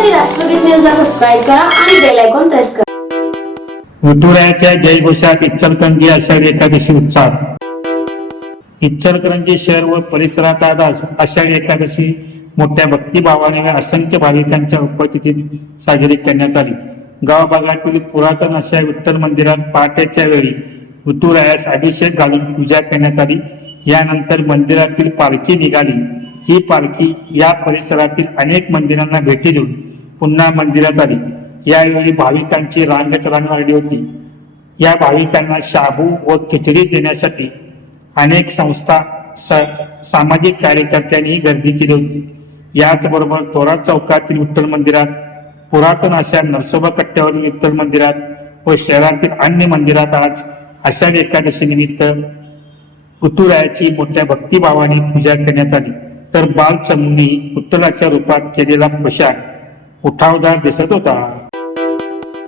पाहण्यासाठी राष्ट्रगीत न्यूजला सबस्क्राईब करा आणि बेल आयकॉन प्रेस करा. विठुरायाच्या जयघोषात इच्चलकरंजी आषाढी एकादशी उत्साह. इच्चलकरंजी शहर व परिसरात आज आषाढी एकादशी मोठ्या भक्तिभावाने व असंख्य भाविकांच्या उपस्थितीत साजरी करण्यात आली. गावभागातील पुरातन अशा विठ्ठल मंदिरात पहाटेच्या वेळी विठुरायास अभिषेक घालून पूजा करण्यात आली. यानंतर मंदिरातील पालखी निघाली. ही पालखी या परिसरातील अनेक मंदिरांना भेटी देऊन पुन्हा मंदिरात आली. यावेळी भाविकांची रांगच रांग लागली होती. या भाविकांना शाबू व खिचडी देण्यासाठी अनेक संस्था स सामाजिक कार्यकर्त्यांनी गर्दी केली होती. याचबरोबर थोरा चौकातील विठ्ठल मंदिरात पुरातन अशा नरसोबा कट्ट्यावरील विठ्ठल मंदिरात व शहरातील अन्य मंदिरात आज आषाढी एकादशीनिमित्त विठुरायाची मोठ्या भक्तिभावाने पूजा करण्यात आली. तर बालचमूंनी विठ्ठलाच्या रूपात केलेला पोशाख उठावदार दिसत होता